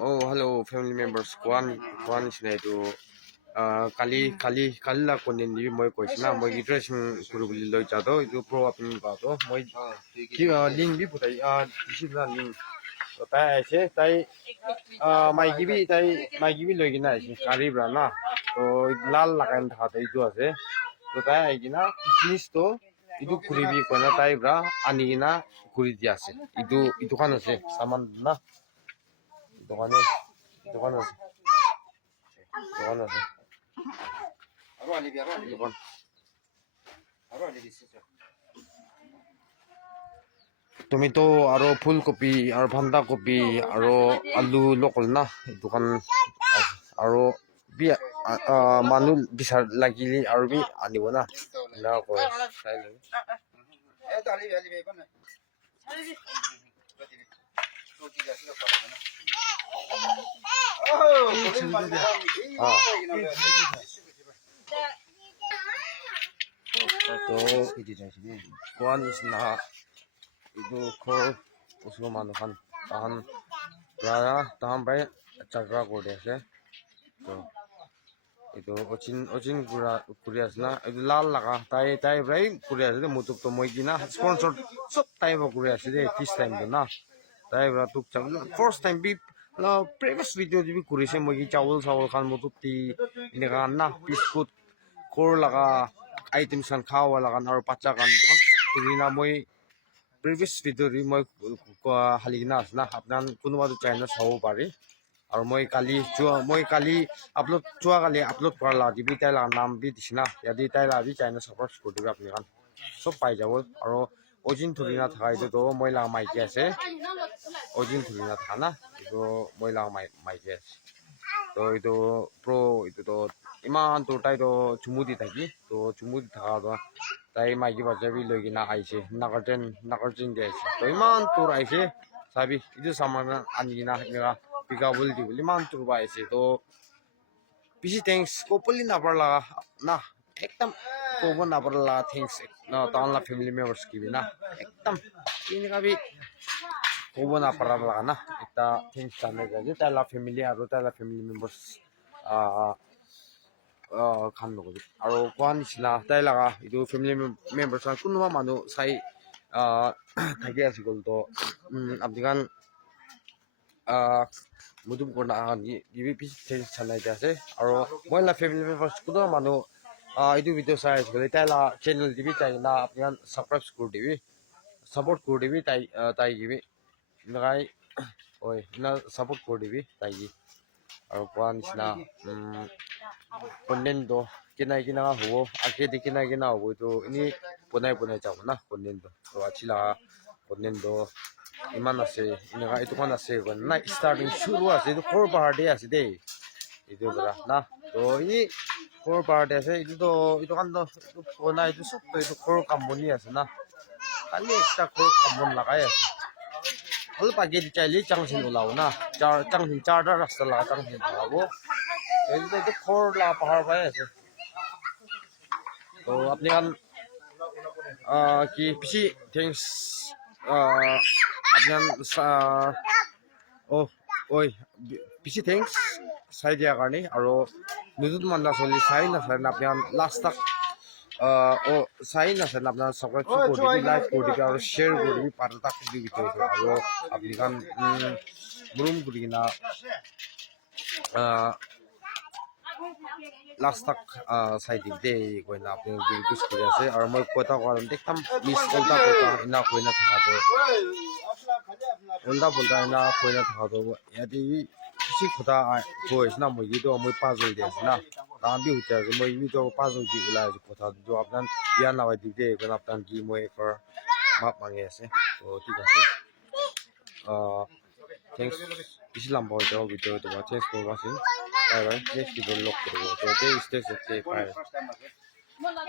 Oh, hello, family members. Kuan is na ito. Kali la kunin ni mo ko isna mo dressing kurubili loy chado ito pro apin ba to mo ki link bi putai isi na link to tai se tai mai gibi loy gina isi kari bra na to lal la kan tha tai tu ase to tai ai gina please to itu kuribi ko na tai bra ani gina kuri dia ase itu kan ase saman na দোকানে দোকান আছে দোকান আছে দোকান tomato আৰু ফুলকবি আৰু বন্ধাকবি আৰু আলু লোকেল না দোকান আৰু মানুহ বিচাৰ লাগিলে আৰু বি আনিব না না কয় চাই লৈ kuan is na itu khor uso manukan tahan raya tahan bai chagra kode ase to itu ochin kuri asna itu lal laga tai bai kuri ase mutuk to moi gina sponsor sop tai ba kuri ase de this time do na tai bra tuk cham first time bi la previous video bi kuri se moi gi chawal khan mutuk ti inega na biscuit khor laga item san khawa laga aru pacha kan kuri na moi previous video ri moi haligina asna apnan kunuba to channel sawo pare aru moi kali upload korala dibi tai la naam bi disna yadi tai la bi channel support kori dibe apni kan sob pai jabo aru ojin thurina thakai to moi la mai ke ase ojin thurina thana to moi la mai ke ase to itu pro itu to iman to tai to chumudi thaki to chumudi thaka to tai mai gi bajabi logina aise nagarten de aise to iman tur aise sabi itu samana anina nega pikabul di boli man tur ba aise to pisi thanks ko poli na parla na ekdam ko bon na parla thanks na taun la family members ki na ekdam ini ka bi ko bon na parla na ekta thanks chane ga ta la family aru ta la family members খান নকৰি আৰু কোৱা নিচিনা তাই লগা এইটো family members কোনোবা মানুহ চাই থাকি আছে গ'ল তো আপুনি মুদুম কৰা গিবি পিছ চানাই আছে আৰু মই ফেমিলি মেম্বাৰ্ছ কোনোবা মানুহ এইটো ভিডিঅ' চাই আছে তাই লা চেনেল দিবি তাই না আপুনি ছাবস্ক্ৰাইব কৰি দিবি ছাপোৰ্ট কৰি দিবি তাই গিবি এনেকাই হয় না ছাপোৰ্ট কৰি দিবি তাই গি আৰু কোৱা নিচিনা কন্টেন্টটো কিনাই হ'ব আগে কিনাই হ'ব এইটো এনেই বনাই যাব না কন্টেন্টটো তো আছিলা কন্টেন্টটো ইমান আছে এনেকুৱা এইটোখন আছে না ষ্টাৰ্টিং শুৰু আছে এইটো সৰু পাহাৰতে আছে দেই এইটো পৰা না তো এই সৰু পাহাৰতে আছে এইটো কাৰণটো বনাই এইটো চব এইটো সৰু কামবনি আছে না খালি একটা সৰু কামবন লগাই আছে অলপ আগে চাইলে চাংচিন ওলাব না চাংচিন চাৰটা ৰাস্তা লগা চাংচিন ওলাব এইটো খৰ লা পাহাৰ পাই আছে তো আপনি কি পিছি থ্যাংকস আপনাৰ পিছি থ্যাংকস চাই দিয়াৰ কাৰণে আৰু নতুন মানুহ চলি চাই নাচায় আপোনাৰ লাষ্ট তাক চাই নাচায় আপোনাৰ ছাবস্ক্ৰাইব কৰি দিবি লাইক কৰি দিবি আৰু শ্বেয়াৰ কৰি দিবি পাৰ তাক দি ভিতৰত আৰু আপুনি মুৰুম কৰি কিনা লাষ্ট তাক চাই দিম দেই কৈ না আপুনি ৰিকুৱেষ্ট কৰি আছে আৰু মই কথা কোৱা একদম মিছ উল্টা পুল্টা এনা কৈ না থকাটো উল্টা পুল্টা এনা কৈ না থকাটো ইয়াতে বেছি কথা কৈ আছে না মই যিটো মই পাজল দি আছে না কাৰণ বি সুধি আছে মই যিটো পাজল দি ওলাই আছো কথাটো আপোনাৰ বিয়া নাপাই দিম দেই আপোনাৰ কি মই এবাৰ মাপ মাঙি আছে তো ঠিক আছে থ্যাংকস বেছি লাম্বা হৈ যাব ভিডিঅ'টো থ্যাংকস ফৰ ৱাচিং Bye bye. Next video look for the stay safe. Bye.